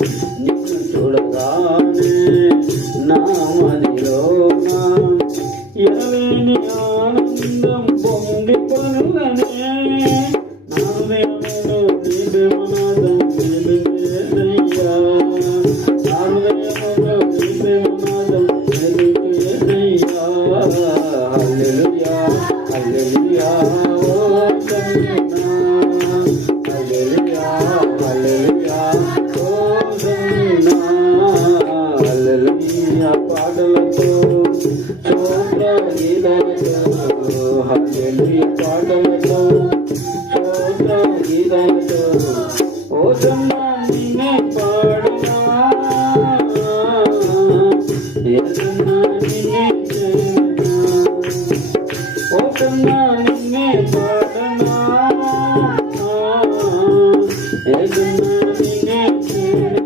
నిన్ను చూడగానే నా మదిలోన ఎనలేని ఆనందం పొంగి పనులనే నా హృదయములో నీవే మనాదం నిలిపేదయ్యా నా హృదయములో నీవే మనాదం నిలిపేదయ్యా హల్లెలూయా హల్లెలూయా ఓ సన్నా హల్లెలూయా హల్లెలూయా ఓ సన్నా హల్లెలూయా పాటలతో స్తోత్ర గీతాలతో హల్లెలూయా పాటలతో స్తోత్ర గీతాలతో ఓ సన్నా